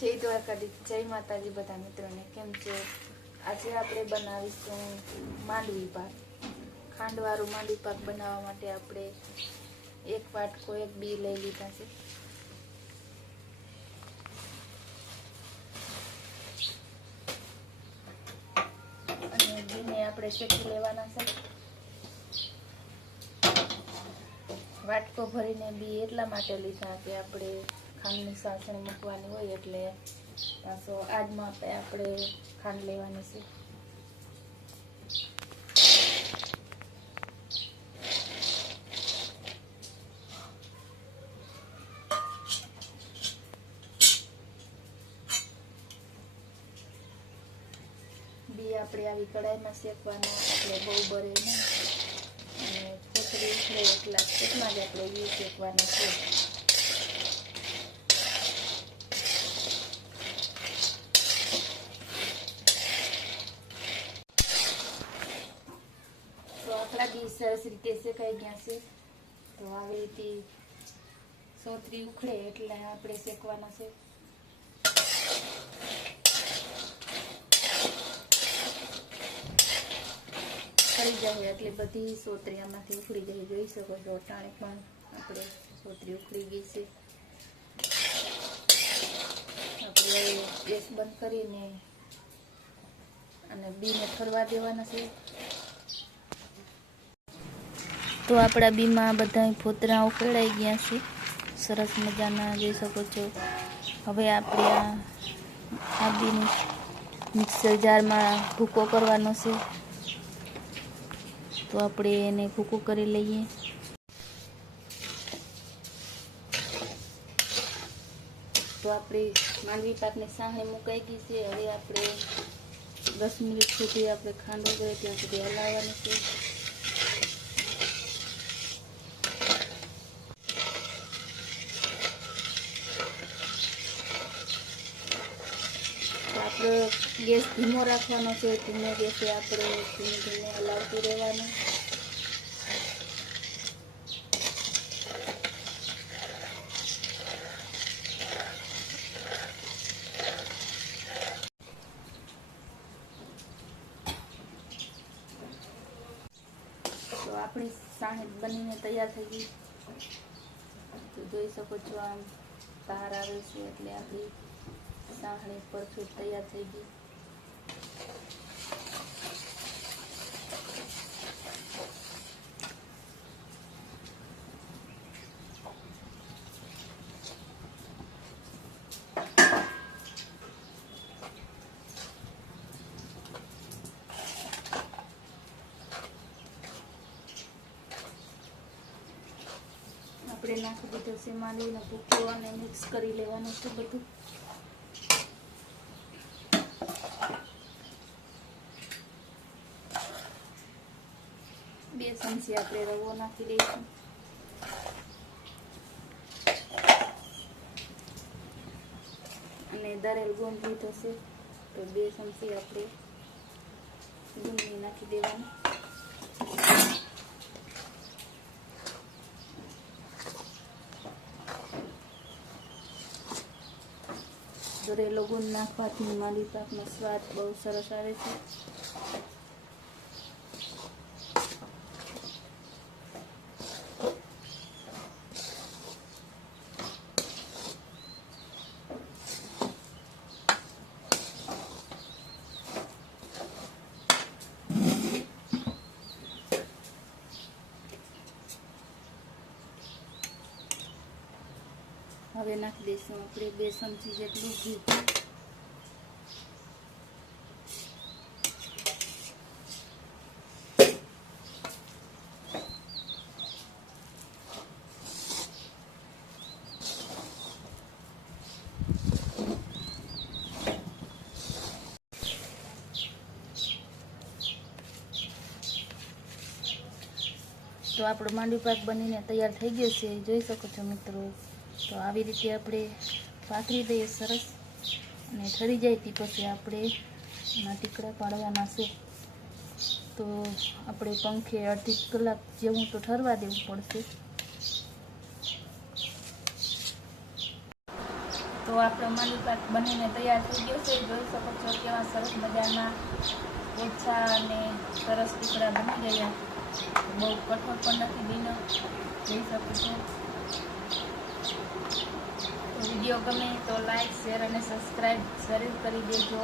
જય દ્વારકાધીશ, જય માતાજી બધા મિત્રોને. કેમ છો? આજે આપણે બનાવીશું માંડવી પાક. ખાંડવાળું માંડવી પાક બનાવવા માટે આપણે એક વાટકો એક બી લઈ લીધા છે. અને બીને આપણે શેકી લેવાના છે. વાટકો ભરીને બી એટલા માટે લીધા કે આપણે ખાંડની સાસણ મૂકવાની હોય એટલે પાછો આજમાં આપણે ખાંડ લેવાની છે. બી આપણે આવી કડાઈમાં શેકવાના, એટલે બહુ બરે નહીં અને ફોતરી ઉખડે એટલા જ આપણે બી શેકવાના છે. તો આપણા બી સરસ રીતે શેકાઈ ગયા છે. તો આવી રીતે સોતરી ઉખડે એટલે આપણે શેકવાના છે. ફરી જાય એટલે બધી સોતરી આમાંથી ઉખડી જાય. જોઈ શકો છો, ટાણે પણ આપણે સોતરી ઉખડી ગઈ છે. આપણે ગેસ બંધ કરીને અને બીને ઠરવા દેવાના છે. તો આપણા બીમાં બધા ફોતરા ઉખેડાઈ ગયા છે, સરસ મજાના. જોઈ શકો છો. હવે આપણે આ બીને મિક્સર જારમાં ભૂકો કરવાનો છે. તો આપણે એને ભૂકો કરી લઈએ. તો આપણે માંડવી પાકની સાહણી મુકાઈ ગઈ છે. હવે આપણે 10 મિનિટ સુધી આપણે ખાંડ ઓગળે ત્યાં સુધી હલાવવાનું છે. આપણે ગેસ ધીમો રાખવાનો છે. ધીમે ગેસે આપણે ધીમે ધીમે હલાવતું રહેવાનું. તો આપણી સાહણી બનીને તૈયાર થઈ ગઈ. તો જોઈ શકો છો, આમ તાર આવે છે એટલે આપણી સાહણી પરફેક્ટ તૈયાર થઈ ગઈ. આપણે નાખી દીધો છે માંડવીનો ભૂકો અને મિક્સ કરી લેવાનું છે બધું. બે ચમચી આપણે રવો નાખી દઈશું. અને દરેલ ગુંદ લીધો છે તો 2 ચમચી આપણે ગુંદની નાખી દેવાનું. દરેલો ગુંદ નાખવાથી માંડવી પાકનો સ્વાદ બહુ સરસ આવે છે. હવે નાખી દઈશું આપણે 2 ચમચી જેટલું ઘી. તો આપણો માંડવી પાક બનીને તૈયાર થઈ ગયો છે. જોઈ શકો છો મિત્રો. તો આવી રીતે આપણે પાથરી દઈએ સરસ, અને ઠરી જાય તે પછી આપણે એના ટીકડા પાડવાના છે. તો આપણે પંખે અડધી કલાક જેવું તો ઠરવા દેવું પડશે. તો આપણો માંડવી પાક બનીને તૈયાર થઈ ગયો છે. જોઈ શકો છો કેવા સરસ મજાના ઓછા અને સરસ ટુકડા બની ગયા. બહુ કઠોળ પણ નથી બીનો, જોઈ શકો છો. તો વિડીયો ગમે તો લાઈક, શેર અને સબસ્ક્રાઈબ જરૂર કરી દેજો.